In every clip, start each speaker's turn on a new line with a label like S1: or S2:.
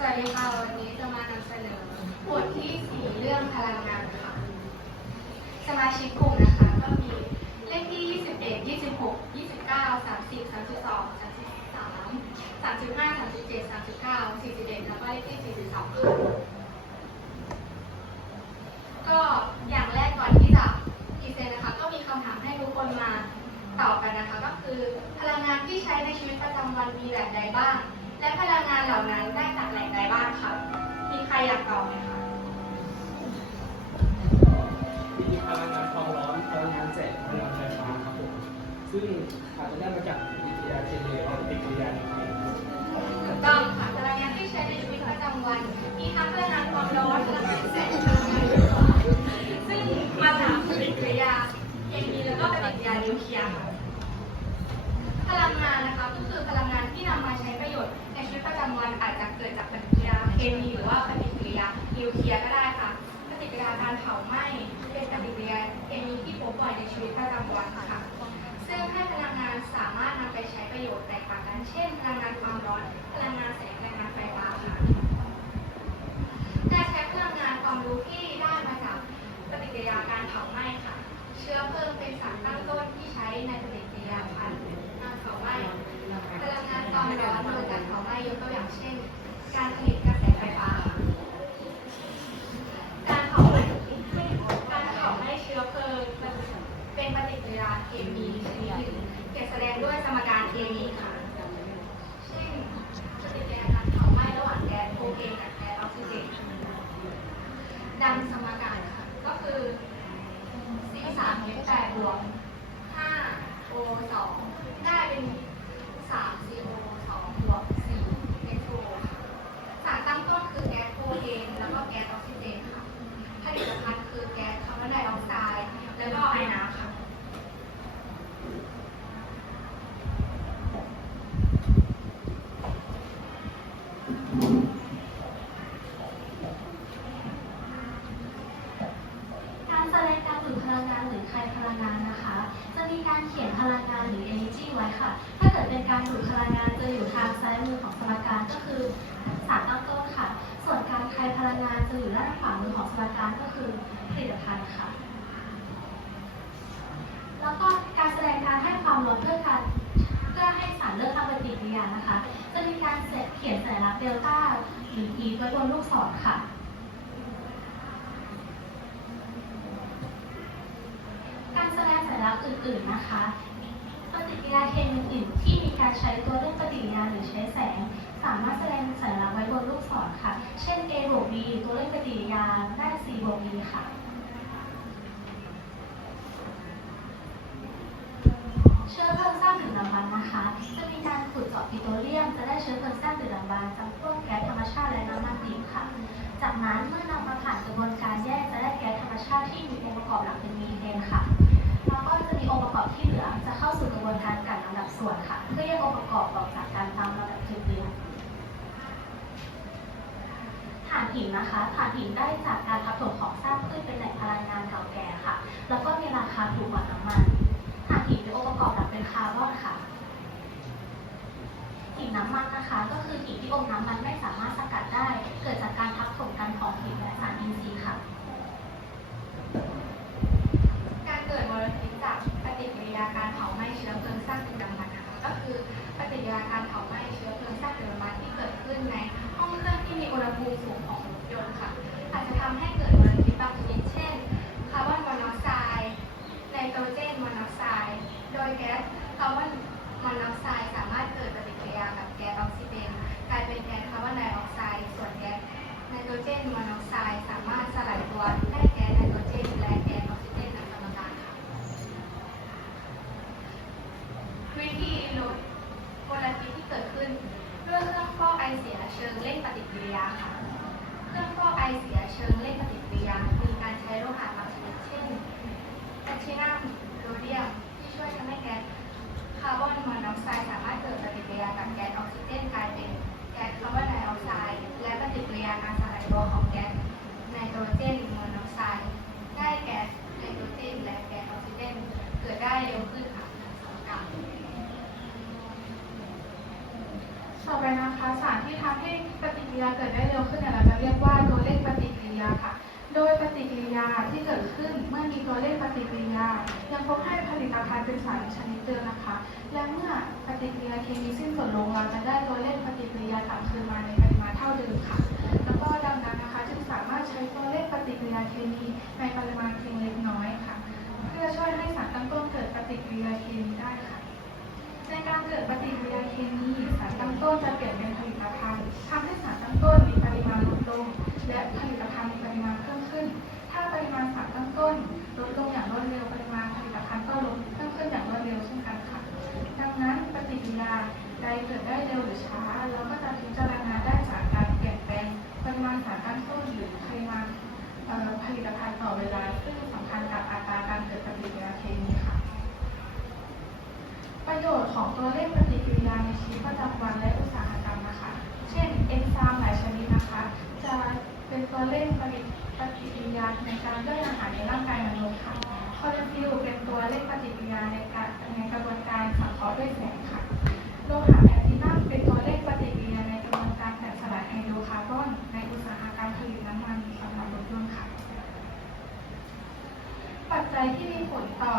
S1: สวัสดีค่ะวันนี้จะมานำเสนอบทที่สี่เรื่องพลังงานค่ะ สมาชิกกลุ่มนะคะ ก็มีเลขที่ 21 26 29 30 32 33 35 37 39 41 แล้วก็เลขที่ 42ค่ะก็อย่างแรกก่อนที่จะพรีเซนต์นะคะ ก็มีคำถามให้ทุกคนมาตอบกันนะคะ ก็คือพลังงานที่ใช้ในชีวิตประจำวันมีแบบใดบ้าง และพลังงานเหล่านั้น คะมีใครอยากตอบไหมคะ
S2: มีพลังงานความร้อนพลังงานแสงพลังงานไฟฟ้าครับผมซึ่งอาจจะได้มาจากปฏิกิริยาเคมีหรือว่าปฏิกิริยา
S1: ชีวิตประจำวันค่ะ ซึ่งให้พลังงานสามารถนำไปใช้ประโยชน์แตกต่างกัน เช่น พลังงานความร้อน พลังงานแสง พลังงานไฟฟ้าค่ะการใช้พลังงานความรู้ที่ได้มาจากปฏิกิริยาการเผาไหม้ค่ะ เชื้อเพลิงเป็นสารตั้งต้นที่ใช้ในปฏิกิริยาการเผาไหม้ พลังงานความร้อนโดยการเผาไหม้ยกตัวอย่างเช่น การผลิตกระแสไฟฟ้าค่ะ การเผาไหม้การเผาไหม้เชื้อเพลิงเป็นปฏิกิริยาเคมีชนิดหนึ่งเกิดแสดงด้วยสมการเคมีค่ะ เช่นปฏิกิริยาการเผาไหม้ระหว่างแก๊สโอเคนกับแก๊สออกซิเจนดังสมการค่ะ ก็คือ C สาม H แปดบวกห้า O สองได้เป็นสาม CO สองบวกสี่ H2O ค่ะสารตั้งต้นคือแก๊สโพเทนแล้วก็แก๊สออกซิเจนค่ะ ผลิตภัณฑ์คือแก๊สคาร์บอนไดออกไซด์แล้วก็ไอน้ำค่ะ
S3: การแสดงการดูดพลังงานหรือคายพลังงานนะคะ จะมีการเขียนพลังงานหรือ energy ไว้ค่ะ ถ้าเกิดเป็นการดูดพลังงานจะอยู่ทางซ้ายมือของสมการก็คือสารตั้งต้นค่ะ ส่วนการคายพลังงานจะอยู่ด้านขวามือของสมการก็คือผลิตภัณฑ์ค่ะ แล้วก็การแสดงการให้ค วนเพื่อการเพื่อให้สารเลือกทำปฏิกิริยานะคะ จะมีการเขียนสัญลักษณ์เดลต้าหรือ E ไว้บนลูกศรค่ะการแสดงสัญลักษณ์อื่น ๆ นะคะ ปฏิกิริยาเคมีอื่นที่มีการใช้ตัวเลือกปฏิกิริยาหรือใช้แสง สามารถแสดงสัญลักษณ์ไว้บนลูกศรค่ะ เช่น A บวก B ตัวเลขปฏิกิริยาได้ C บวก B ค่ะ เชื้อเพลิงสร้างดึกดำบรรพ์นะคะ จะมีการขุดเจาะปิโตรเลียม จะได้เชื้อเพลิงสร้างดึกดำบรรพ์จากพวกแก๊สธรรมชาติและน้ำมันดิบค่ะ จากนั้นเมื่อนำมาผ่านกระบวนการแยกจะได้แก๊สธรรมชาติที่มีองค์ประกอบหลักเป็นมีเทนค่ะ แล้วก็จะมีองค์ประกอบที่เหลือจะเข้าสู่กระบวนการกลั่นลำดับส่วนค่ะ เพื่อแยกองค์ประกอบออกจากกันตามลำดับจุดเรียนถ่านหินนะคะถ่านหินได้จากการทับถมของสร้างขึ้นเป็นแหล่งพลังงานเก่าแก่ค่ะ แล้วก็มีราคาถูกกว่าน้ำมันถ่านหินมีองค์ประกอบหลักเป็นคาร์บอนค่ะ หินน้ำมันนะคะ ก็คือหินที่อมน้ำมันไม่สามารถสกัดได้ เกิดจากการทับถมกันของหินและสารอินทรีย์ค่ะ
S1: การเกิดมลพิษจากปฏิกิริยาการเผาไหม้เชื้อเพลิงสร้างดึกดำบรรพ์นะคะก็คือปฏิกิริยาการเผาไหม้เชื้อเพลิงสร้างดึกดำบรรพ์ที่เกิดขึ้นในห้องเครื่องที่มีอุณหภูมิสูงของรถยนต์ค่ะ อาจจะทำให้เกิดมลพิษบางชนิดเช่นคาร์บอนมอนอกไซด์ไนโตรเจนมอนอกไซด์โดยแก๊สคาร์บอนมอนอกไซด์สามารถเกิดปฏิกิริ ยากับแก๊สออกซิเจนกลายเป็นแก๊สคาร์บอนไดออกไซด์ส่วนแก๊สไนโตรเจนมอนอกไซด์สามารถสลายตัวได้แก๊สไนโตรเจนและแก๊สออกซิเจนในสมการค่ะวิธีลดมลพิษที่เกิดขึ้นด้วยเครื่องฟอกไอเสียเชิงเร่งปฏิกิริยาค่ะเครื่องฟอกไอเสียเชิงเร่งปฏิกิริยามีการใช้โลหะบางชนิดเช่นแทนซินัมโรเดียมที่ช่วยทำให้แก๊สคาร์บอนมอนอกไซด์สามารถเกิดปฏิกิริยากับแก๊สออกซิเจนกลายเป็นแก๊สคาร์บอนไดออกไซด์และปฏิกิริยาการสลายตัวของแก๊สไนโตรเจนมอนอกไซด์ได้แก๊สไนโตรเจนและแก๊สออกซิเจนเกิดได้เร็วขึ้นค่ะสองกรัม
S3: ส
S4: ต่อไปนะคะสารที่ทำให้ปฏิกิริยาเกิดได้เร็วขึ้นเราจะเรียกว่าตัวเลขปฏิกิริยาค่ะ โดยปฏิกิริยาที่เกิดขึ้นเมื่อมีตัวเลขปฏิกิริยา ยังคงให้ผลิตภัณฑ์เป็นสารชนิดเดิมนะคะ และเมื่อปฏิกิริยาเคมีสิ้นสุดลงเราจะได้ตัวเลขปฏิกิริยากลับคืนมาในปริมาณเท่าเดิมค่ะ แล้วก็ดังนั้นนะคะจึงสามารถใช้ตัวเลขปฏิกิริยาเคมีในปริมาณเพียงเล็กน้อยค่ะ เพื่อช่วยให้สารตั้งต้นเกิดปฏิกิริยาเคมีได้ค่ะ ในการเกิดปฏิกิริยาเคมีสารตั้งต้นจะเปลี่ยนเป็นผลิตภัณฑ์ทำให้สารตั้งต้นมี ลง และผลิตภัณฑ์มีปริมาณเพิ่มขึ้น ถ้าปริมาณสารตั้งต้นลดลงอย่างรวดเร็วปริมาณผลิตภัณฑ์ก็ลดเพิ่มขึ้นอย่างรวดเร็วเช่นกันค่ะ ดังนั้นปฏิกิริยาใดเกิดได้เร็วหรือช้าเราก็จะพิจารณาได้จากการเปลี่ยนแปลงปริมาณสารตั้งต้นหรือปริมาณผลิตภัณฑ์ต่อเวลาซึ่งสำคัญกับอัตราการเกิดปฏิกิริยาเคมีค่ะ ประโยชน์ของตัวเลขปฏิกิริยาในชีวิต ฏิกิริยาในการย่อยอาหารในร่างกายมนุษย์ค่ะคอเลสเตอรอลเป็นตัวเลขปฏิกิริยาในการในกระบวนการสังเคราะห์ด้วยแสงค่ะโลหะแพลตินัมเป็นตัวเลขปฏิกิริยาในกระบวนการแตกสลายไฮโดรคาร์บอนในอุตสาหกรรมผลิตน้ำมันสำหรับรถยนต์ค่ะ ปัจจัยที่มีผลต่อ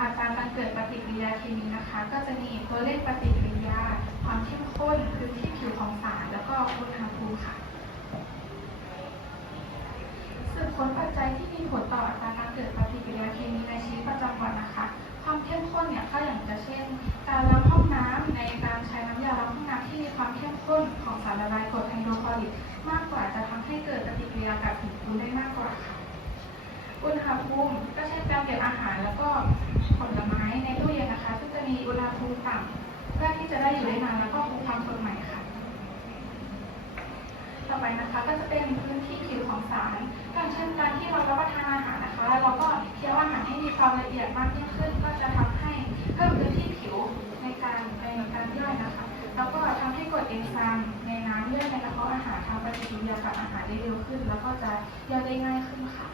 S4: อัตรการเกิดปฏิกิริยาเคมีนะคะ ก็จะมีตัวเลขปฏิกิริยา ความเข้มข้นพื้นที่ผิวของสาร แล้วก็อุณหภูมิค่ะสืบ ค้นปัจจัยที่มีผลต่ออัตราการเกิดปฏิกิริยาเคมีในชีวิตประจำวันนะคะ ความเข้มข้นเนี่ยก็อย่างจะเช่น การล้างห้องน้ำในการใช้น้ำยาล้างห้องน้ำที่มีความเข้มข้นของสารละลายกรดไฮโดรคลอริกมากกว่าจะทำให้เกิดปฏิกิริยากับหินปูนได้มากกว่าค่ะอุณหภูมิก็เช่นการเก็บอาหารแล้วก็ผลไม้ในตู้เย็นนะคะซึ่งจะมีอุณหภูมิต่ำเพื่อที่จะได้อยู่ได้นานแล้วก็คงความสดใหม่ค่ะ ต่อไปนะคะก็จะเป็นพื้นที่ผิวของสาร อย่างเช่นการที่เรารับประทานอาหารนะคะแล้วเราก็เคี้ยวอาหารให้มีความละเอียดมากยิ่งขึ้น ก็จะทำให้เพิ่มพื้นที่ผิวในการในการย่อยนะคะ แล้วก็ทำให้กรดเอนไซม์ในน้ำย่อยในกระเพาะอาหารทำปฏิกิริยากับอาหารได้เร็วขึ้น แล้วก็จะย่อยได้ง่ายขึ้นค่ะ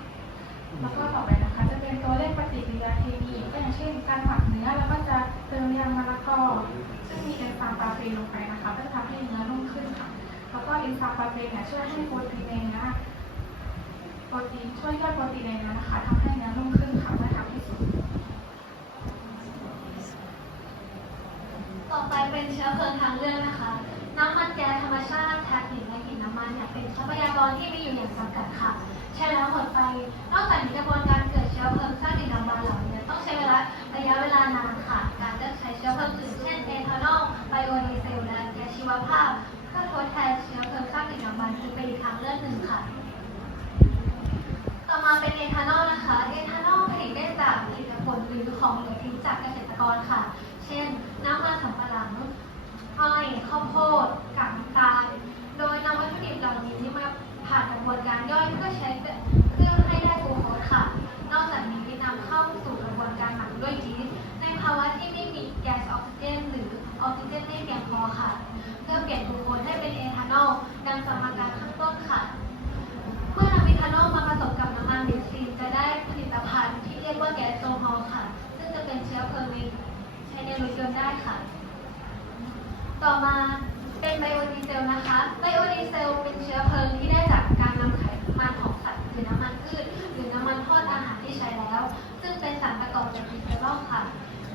S4: แล้วก็ต่อไปนะคะ จะเป็นตัวเลขปฏิกิริยาเคมีก็อย่างเช่น การหมักเนื้อเราก็จะเติมยางมะละกอซึ่งมีเอนไซม์ปาเฟนลงไปนะคะ ก็จะทำให้เนื้อนุ่มขึ้นค่ะ แล้วก็เอนไซม์ปาเฟนเนี่ยช่วยให้โปรตีนในเนื้อ ปรตีนช่วยย่อยโปรตีนในเนื้อนะคะทำให้เนื้อนุ่มขึ้นค่ะเมื่อทำให้สุก
S5: ต่อไปเป็นเชื้อเพลิงทางเลือกนะคะ น้ำมันแก๊สธรรมชาติถ่านหินและหินน้ำมันเนี่ยเป็นทรัพยากรที่มีอยู่อย่างจำกัดค่ะ ใช้แล้วหมดไป นอกจากนี้กระบวนการเกิดเชื้อเพลิงสร้างดินน้ำมันเหล่านี้ต้องใช้เวลาระยะเวลานานค่ะ การเลือกใช้เชื้อเพลิงอื่นเช่นเอทานอลไบโอดีเซลและแก๊สชีวภาพเพื่อทดแทนเชื้อเพลิงสร้างดินน้ำมันจึงเป็นอีกทางเลือกหนึ่งค่ะ ต่อมาเป็นเอทานอลนะคะ เอทานอลผลิตได้จากผลิตผลหรือของเหลือทิ้งจากเกษตรกรค่ะ เช่น น้ำมันสำปะหลังอ้อยข้าวโพดกากน้ำตาล โดยนำวัตถุดิบเหล่านี้มาผ่านกระบวนการย่อยเพื่อใช้เพื่อให้ได้กลูโคสค่ะ นอกจากนี้นำเข้าสู่กระบวนการหมักด้วยยีสต์ในภาวะที่ไม่มีแก๊สออกซิเจน หรือออกซิเจนไม่เพียงพอค่ะ เพื่อเปลี่ยนกลูโคสให้เป็นเอทานอลดังสมการข้างต้นค่ะ เมื่อนำอีทานอลมาผสมกับ น้ำมันเบนซินจะได้ผลิตภัณฑ์ที่เรียกว่าแก๊สโซฮอลค่ะ ซึ่งจะเป็นเชื้อเพลิงใช้ในรถยนต์ได้ค่ะ ต่อมาเป็นไบโอดีเซลนะคะ ไบโอดีเซลเป็นเชื้อเพลิงที่ได้จากการนำไขมันของสัตว์หรือน้ำมันพืชหรือน้ำมันทอดอาหารที่ใช้แล้ว ซึ่งเป็นสารประกอบจากกลีเซลค่ะ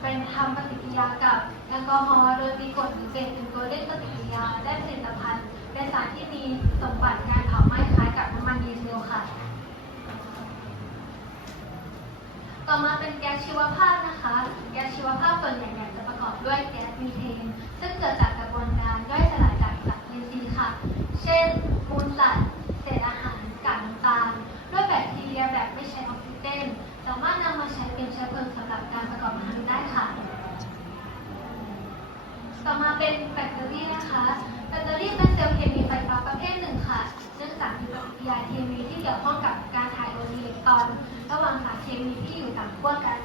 S5: เป็นทำปฏิกิริยากับแอลกอฮอล์โดยมีกรดหรือเบสเป็นตัวเล่นปฏิกิริยาได้ผลิตภัณฑ์ เป็นสารที่มีสมบัติการเผาไหม้คล้ายกับน้ำมันดีเซลค่ะ ต่อมาเป็นแก๊สชีวภาพนะคะ แก๊สชีวภาพส่วนใหญ่เนี่ยจะประกอบด้วยแก๊สมีเทน ซึ่งเกิดจากกระบวนการย่อยสลายจากจากเบนซินค่ะ เช่น มูลสัตว์ เศษอาหาร กากน้ำตาล ด้วยแบคทีเรียแบบไม่ใช้ออกซิเจน สามารถนำมาใช้เป็นเชื้อเพลิงสำหรับการประกอบอาหารได้ค่ะ ต่อมาเป็นแบตเตอรี่นะคะ แบตเตอรี่เป็นเซลล์เคมีไฟฟ้าประเภทหนึ่งค่ะเนื่องจากมีปฏิกิริยาเคมีที่เกี่ยวข้องกับการถ่ายโอนอิเล็กตรอน ระหว่างสารเคมีที่อยู่ต่างขั้วกัน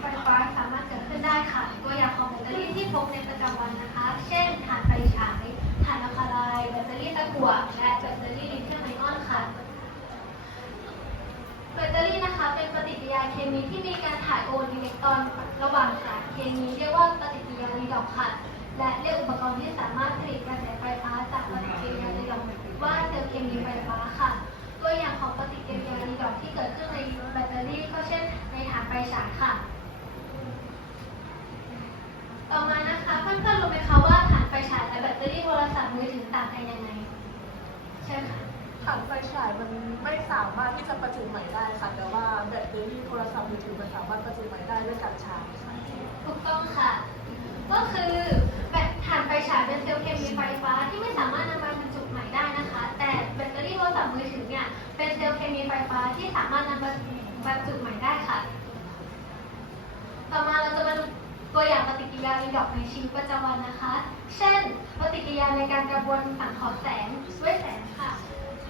S5: ไฟฟ้าสามารถเกิดขึ้นได้ค่ะ ตัวอย่างของแบตเตอรี่ที่พบในประจำวันนะคะ เช่นถ่านไฟฉายถ่านอะคาไลน์แบตเตอรี่ตะกั่วและแบตเตอรี่ลิเธียมไอออนค่ะแบตเตอรี่นะคะเป็นปฏิกิริยาเคมีที่มีการถ่ายโอนอิเล็กตรอนระหว่างสารเคมีเรียกว่าปฏิกิริยารีดอกค่ะ และเรียกอุปกรณ์ที่สามารถผลิตกระแส
S6: มือ ถือต่างกันยังไง ใช่ค่ะ
S7: ถ่านไฟฉายมันไม่สามารถที่จะประจุใหม่ได้ค่ะ แต่ว่าแบตเตอรี่โทรศัพท์มือถือมันสามารถประจุใหม่ได้ด้วยการชาร์จค่ะ
S6: ถูกต้องค่ะ ก็คือแบตถ่านไฟฉายเป็นเซลล์เคมีไฟฟ้าที่ไม่สามารถนำมาบรรจุใหม่ได้นะคะ แต่แบตเตอรี่โทรศัพท์มือถือเนี่ยเป็นเซลล์เคมีไฟฟ้าที่สามารถนำมาบรรจุใหม่ได้ค่ะ ต่อมาเราจะมาดูตัวอย่างปฏิกิริยารีดอกในชีวิตประจำวันนะคะ เช่นป ฏิกิริยาในการกระบวนสังเคราะห์แสงด้วยแสงค่ะ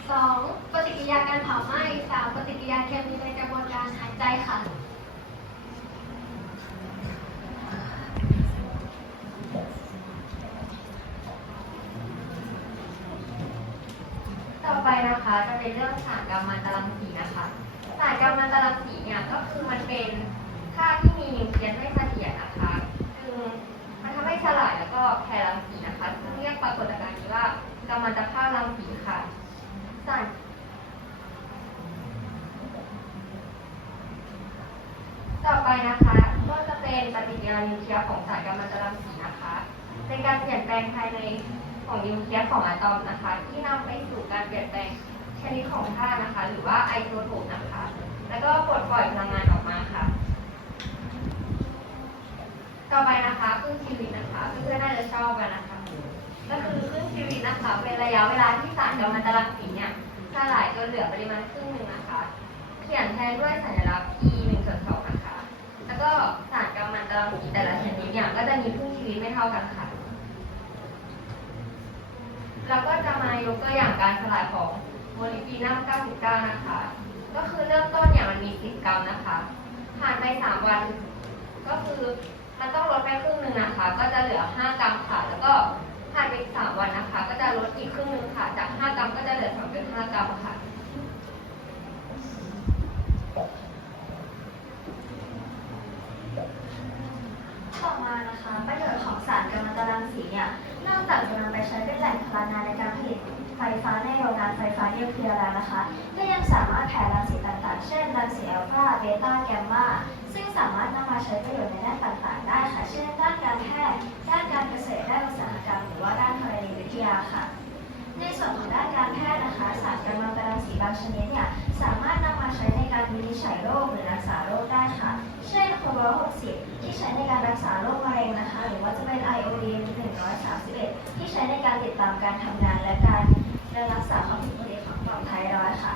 S6: 2. ปฏิกิริยาการเผาไหม้ 3. ปฏิกิริยาเคมีในกระบวนการหายใจค่ะ
S8: ต่อไปนะคะจะเป็นเรื่องสารกัมมันตรังสีนะคะ สารกัมมันตรังสีเนี่ยก็คือมันเป็นค่าที่มีนิวเคลียสไม่เสถียรนะคะซึ่งมันทำให้สลายแล้วก็แผ่รังสีนะคะ ปรากฏการณ์นี้ว่ากัมมันตภาพรังสีค่ะสารต่อไปนะคะก็จะเป็นปฏิกิริยานิวเคลียสของสารกัมมันตรังสีนะคะ เป็นการเปลี่ยนแปลงภายในของนิวเคลียสของอะตอมนะคะ ที่นำไปสู่การเปลี่ยนแปลงชนิดของธาตุนะคะ หรือว่าไอโซโทปนะคะ แล้วก็ปลดปล่อยพลังงานออกมาค่ะ ต่อไปนะคะครึ่งชีวิตนะคะเพื่อนๆน่าจะชอบกันนะคะ ก็คือครึ่งชีวิตนะคะเป็นระยะเวลาที่สารกัมมันตรังสีเนี่ยสลายจนเหลือปริมาณครึ่งหนึ่งนะคะ เขียนแทนด้วยสัญลักษณ์ e 1ส่วน2นะคะ แล้วก็สารกัมมันตรังสีแต่ละชนิดเนี่ยก็จะมีครึ่งชีวิตไม่เท่ากันค่ะเราก็จะมายกตัวอย่างการสลายของโมลิฟีนัม99 นะคะ ก็คือเริ่มต้นเนี่ยมันมี 10 กรัมนะคะ ผ่านไป 3 วัน ก็คือมันต้องลดไปครึ่งหนึ่งนะคะ ก็จะเหลือ 5 กรัมค่ะ แล้วก็ ผ่านไปอีก3วันนะคะ ก็จะลดอีกครึ่งนึงค่ะ จาก 5 กรัมก็จะเหลือ2.5กรัมค่ะ
S6: ต่อมานะคะ ประโยชน์ของสารกัมมันตรังสีเนี่ย นอกจากจะนำไปใช้เป็นแหล่งพลังงานในการผลิตไฟฟ้าในโรงงานไฟฟ้านิวเคลียร์แล้วนะคะ ก็ยังสามารถแผ่รังสีต่างๆ เช่นรังสีอัลฟา เบต้า แกมมา ซึ่งสามารถนำมาใช้ประโยชน์ในด้านต่าง ที่ใช้ในการรักษาโรคมะเร็งนะคะ หรือว่าจะเป็นไอโอดีน131 ที่ใช้ในการติดตามการทำงานและการและรักษาความผิดปกติของต่อมไทรอยด์ค่ะ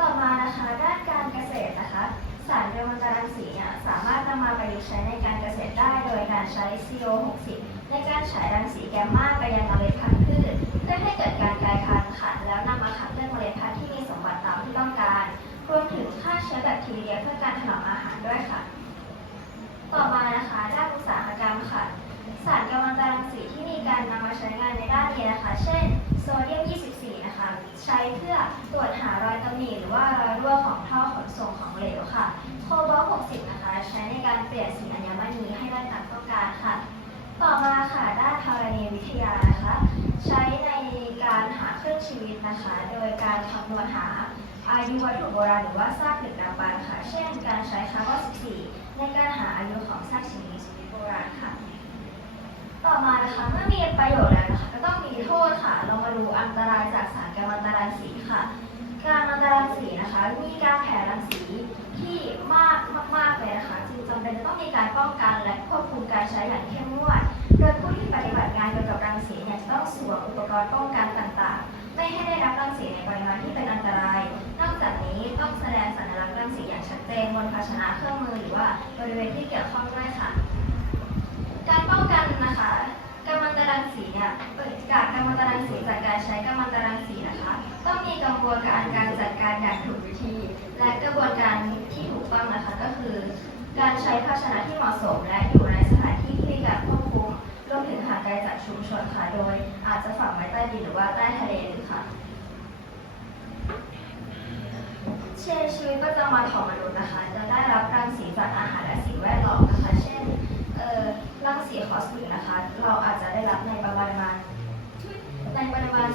S6: ต่อมานะคะด้านการเกษตรนะคะ สารกัมมันตรังสีเนี่ยสามารถนำมาประยุกต์ใช้ในการเกษตรได้โดยการใช้ CO60 ในการฉายรังสีแกมมาไปยังเมล็ดพันธุ์พืชเพื่อให้เกิดการกลายพันธุ์ค่ะ แล้วนำมาขับเคลื่อนเมล็ดพันธุ์ที่มีสมบัติตามที่ต้องการ รวมถึงฆ่าเชื้อแบคทีเรียเพื่อการถนอมอาหารด้วยค่ะ ต่อมานะคะด้านอุตสาหกรรมค่ะ สารกัมมันตรังสีที่มีการนำมาใช้งานในด้านนี้นะคะ เช่นโซเดียม 24 นะคะ ใช้เพื่อตรวจหารอยตำหนิหรือว่ารอยรั่วของท่อขนส่งของเหลวค่ะ โคบอลต์60 นะคะ ใช้ในการเปลี่ยนสีอัญมณีให้ได้ตามต้องการค่ะ ต่อมาค่ะด้านธรณีวิทยานะคะ ใช้ในการหาเครื่องชีวิตนะคะ โดยการคำนวณหาอายุวัตถุโบราณหรือว่าซากดึกดำบรรพ์ค่ะ เช่น การใช้คาร์บอน 14 ในการหาอายุของซากสิ่งมีชีวิตโบราณค่ะ ต่อมานะคะเมื่อมีประโยชน์แล้วนะคะก็ต้องมีโทษค่ะ เรามาดูอันตรายจากสารกัมมันตรังสีค่ะ การมันตรังสีนะคะ มีการแผ่รังสีที่มากมากๆเลยนะคะจึงจำเป็นจะต้องมีการป้องกันและควบคุมการใช้อย่างเข้มงวด โดยผู้ที่ปฏิบัติงานเกี่ยวกับรังสีเนี่ยจะต้องสวมอุปกรณ์ป้องกันต่างๆ ไม่ให้ได้รับรังสีในปริมาณที่เป็นอันตราย นอกจากนี้ต้องแสดงสัญลักษณ์รังสีอย่างชัดเจนบนภาชนะเครื่องมือหรือว่าบริเวณที่เกี่ยวข้องด้วยค่ะ การป้องกันนะคะกัมมันตรังสีเนี่ยเปิดจากกัมมันตรังสีจากการใช้กัมมันตรังสีนะคะ ต้องมีกระบวนการการจัดการอย่างถูกวิธี และกระบวนการที่ถูกต้องนะคะก็คือ การใช้ภาชนะที่เหมาะสมและอยู่ในสถานที่ที่มีการควบ ไกลจากชุมชนค่ะ โดยอาจจะฝังไว้ใต้ดินหรือว่าใต้ทะเลเลยค่ะ เช่นชีวิตประจำวันของมนุษย์นะคะ จะได้รับรังสีจากอาหารและสิ่งแวดล้อมนะคะ เช่นเอ่อรังสีคอสมิกนะคะ เราอาจจะได้รับในประมาณในปริมาณ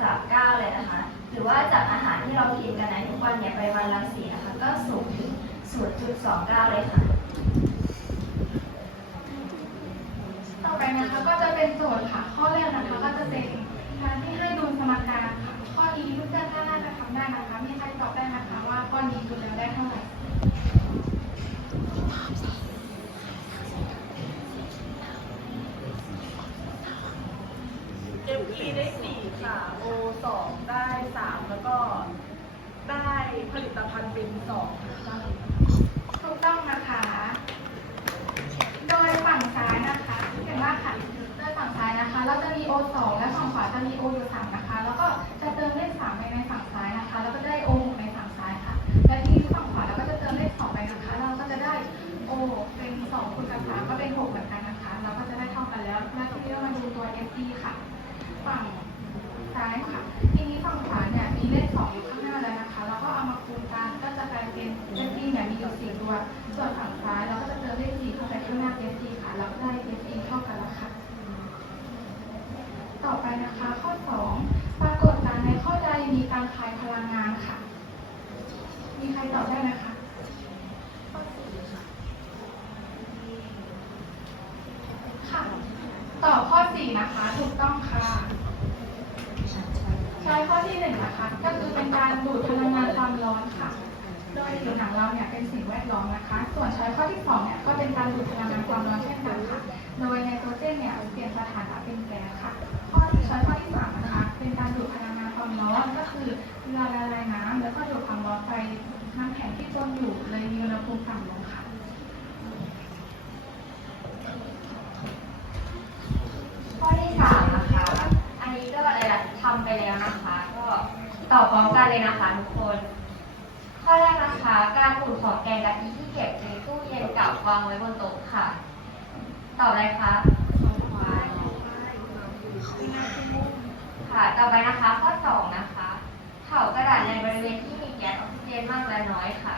S6: 0.39เลยนะคะ หรือว่าจากอาหารที่เรากินกันในทุกวันเนี่ยปริมาณรังสีนะคะ ก็สูงถึง 0.29 เลยค่ะ ต่อ ไป
S4: นะคะก็จะเป็นโจทย์ค่ะ ข้อแรกนะคะก็จะเป็นการที่ให้ดูสมการค่ะ ข้อนี้ทุกท่านน่าจะทำได้นะคะ มีใครตอบได้นะคะว่าข้อนี้ดูแล้วได้เท่าไหร่
S7: FE ได้สี่ค่ะ O สองได้สามแล้วก็ได้ผลิตภัณฑ์เป็นสองนะคะ
S4: ถูกต้องนะคะ โดยฝั่งซ้ายนะคะเห็นว่าค่ะ โดยฝั่งซ้ายนะคะ เราจะมี O 2และฝั่งขวาจะมี O อยู่3นะคะ แล้วก็จะเติมเลข3ไปในฝั่งซ้ายนะคะ แล้วก็ได้ O 6ในฝั่งซ้ายค่ะ และที่ฝั่งขวาเราก็จะเติมเลข2ไปนะคะ เราก็จะได้ O เป็น2คูณกับ3ก็เป็น6เหมือนกันนะคะ เราก็จะได้เท่ากันแล้ว แล้วทีนี้เรามาดูตัว FD ค่ะ ฝั่งซ้ายค่ะ ทีนี้ฝั่งขวาเนี่ยมีเลข2อยู่ข้างหน้าแล้วนะคะ แล้วก็เอามาคูณกันก็จะกลายเป็น FD เนี่ยมีอยู่สี่ตัว ส่วนฝั่งซ้ายเราก็จะเติมเลข4เข้าไปข้างหน้า FD ค่ะ แล้วก็ได้ FD เท่ากันแล้วค่ะ ต่อไปนะคะ ข้อ 2 ปรากฏการณ์ในข้อใดมีการคายพลังงานค่ะ มีใครตอบได้ไหมคะ ค่ะ ตอบข้อ 4 นะคะ ถูกต้องค่ะ ใช้ข้อที่หนึ่งนะคะ ก็คือเป็นการดูดพลังงานความร้อนค่ะ โดยผิวหนังเราเนี่ยเป็นสิ่งแวดล้อมนะคะ ส่วนใช้ข้อที่สองเนี่ยก็เป็นการดูดพลังงานความร้อนเช่นกันค่ะ โดยไนโตรเจนเนี่ยเปลี่ยน สถานะเป็นแก๊สค่ะ ข้อที่ใช้ข้อที่สามนะคะ เป็นการดูดพลังงานความร้อนก็คือเวลาละลายน้ำแล้วก็ดูดความร้อนไปน้ำแข็งที่จมอยู่เลยมีอุณหภูมิต่ำลงค่ะ
S8: ข้อที่สามนะคะ อันนี้ก็อะไรล่ะทำไปแล้วนะคะ ก็ตอบพร้อมกันเลยนะคะทุกคน ข้อแรกนะคะ การอุ่นของแกงกะทิที่เก็บในตู้เย็นกับวางไว้บนโต๊ะค่ะ ตอบอะไรคะค่ะ ต่อไปนะคะ ข้อสองนะคะเผากระดาษในบริเวณที่มีแก๊สออกซิเจนมากและน้อยค่ะ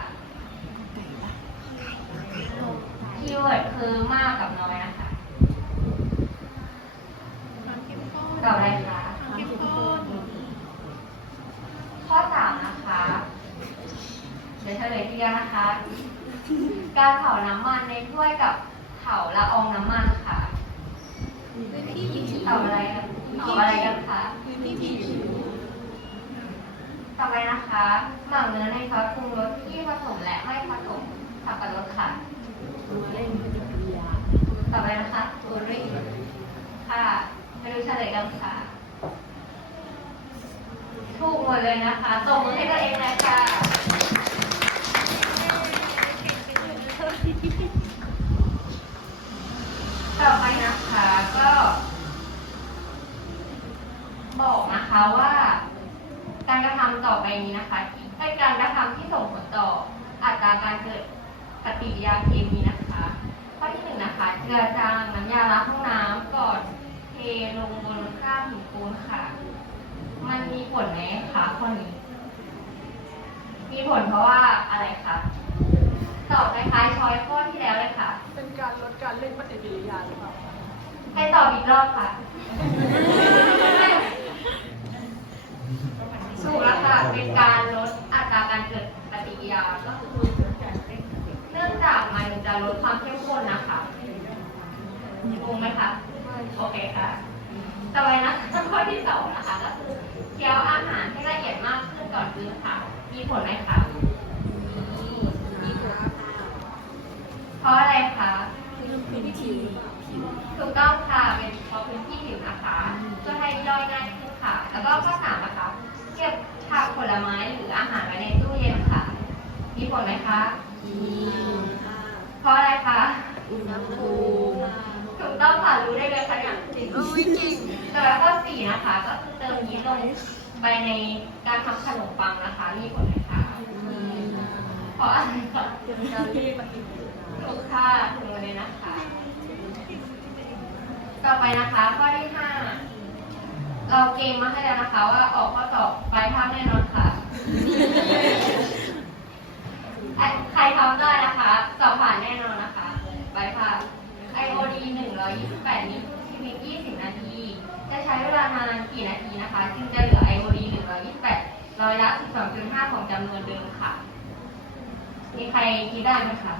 S8: คีย์เวิร์ดคือมากกับน้อยนะคะต่ออะไรคะข้อสามนะคะ เดี๋ยวเฉลยทีเดียวนะคะ การเผาน้ำมันในถ้วยกับเผาละอองน้ำมันค่ะเผาอะไรเผาอะไรกันคะต่อไปนะคะ หมักเนื้อในซอสปรุงรสที่ผสมและไม่ผสมสับปะรดค่ะ ต่อไปนะคะ ตัวริ่งค่ะไปดูเฉลยกันค่ะ ถูกหมดเลยนะคะตบมือให้ตัวเองเลยค่ะต่อไปนะคะก็ บอกนะคะว่า การกระทำต่อไปนี้นะคะที่เป็นการกระทำที่ส่งผลต่ออัตราการเกิดปฏิกิริยาเคมี เจือจางน้ำยาล้างห้องน้ำก่อนเทลงบนคราบหินปูนค่ะ มันมีผลไหมคะข้อนี้ มีผลเพราะว่าอะไรคะตอบคล้ายๆช้อยข้อที่แล้วเลยค่ะ
S7: เป็นการลดการเล่นปฏิกิริยาหรือเปล่า
S8: ให้ตอบอีกรอบค่ะถูกแล้วค่ะ เป็นการลดอัตราการเกิดปฏิกิริยาก็คือเนื่องจากมันจะลดความเข้มข้นนะคะ งงไหมคะโอเคค่ะต่อไปนะข้อที่สองนะคะก็คือเคี้ยวอาหารให้ละเอียดมากขึ้นก่อนกลืนค่ะ มีผลไหมคะมีผลเพราะอะไรคะถูกต้องค่ะเป็นเพราะพื้นที่ผิวนะคะช่วยให้ย่อยง่ายขึ้นค่ะ แล้วก็ข้อสามนะคะเก็บผักผลไม้หรืออาหารไว้ในตู้เย็นค่ะ มีผลไหมคะมีเพราะอะไรคะอุณหภูมิ ถูกต้องค่ะรู้ได้เลยค่ะเนี่ยจริงจริงแล้วข้อสี่นะคะ ก็คือเติมยีสต์ลงไปในการทำขนมปังนะคะ มีผลไหมคะมีเพราะอะไรคะ
S7: เป็นการเล่นปฏิกิริยา
S8: ถูกค่ะถึงเลยนะคะ ต่อไปนะคะข้อที่ห้าเราเกมมาให้แล้วนะคะ ว่าออกข้อสอบปลายภาคแน่นอนค่ะไอ้ใครทำได้นะคะสอบผ่านแน่นอนนะคะปลายภาค IOD 128นี้ชีวิตยี่สิบนาที จะใช้เวลานานกี่นาทีนะคะ จึงจะเหลือ IOD 128ร้อยยี่สิบแปดร้อยละสองจุดห้าของจำนวนเดิมค่ะ มีใครคิดได้ไหมคะ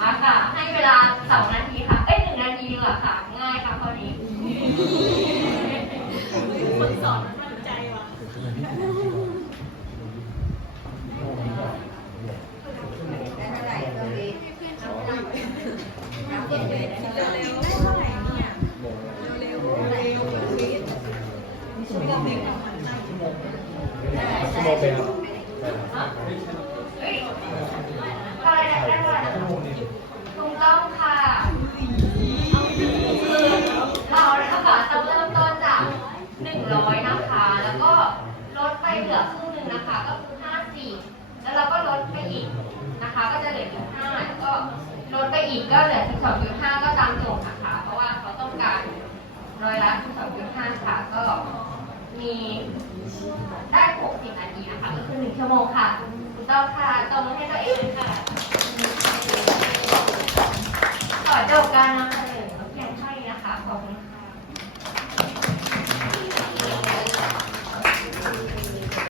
S8: อะ
S9: ค่ะให้เวลาสองนาทีค่ะ เอ้ยหนึ่งนาทีดีกว่าค่ะ ง่ายค่ะข้อนี้
S8: คนสอน
S10: รั
S9: ส2.5 ค่ะ ก็มีได้ 60 นาทีนะคะก็คือ 1 ชั่วโมงค่ะถูกต้องค่ะตรงให้ตัวเองค่ะ ต่อจบการนะคะ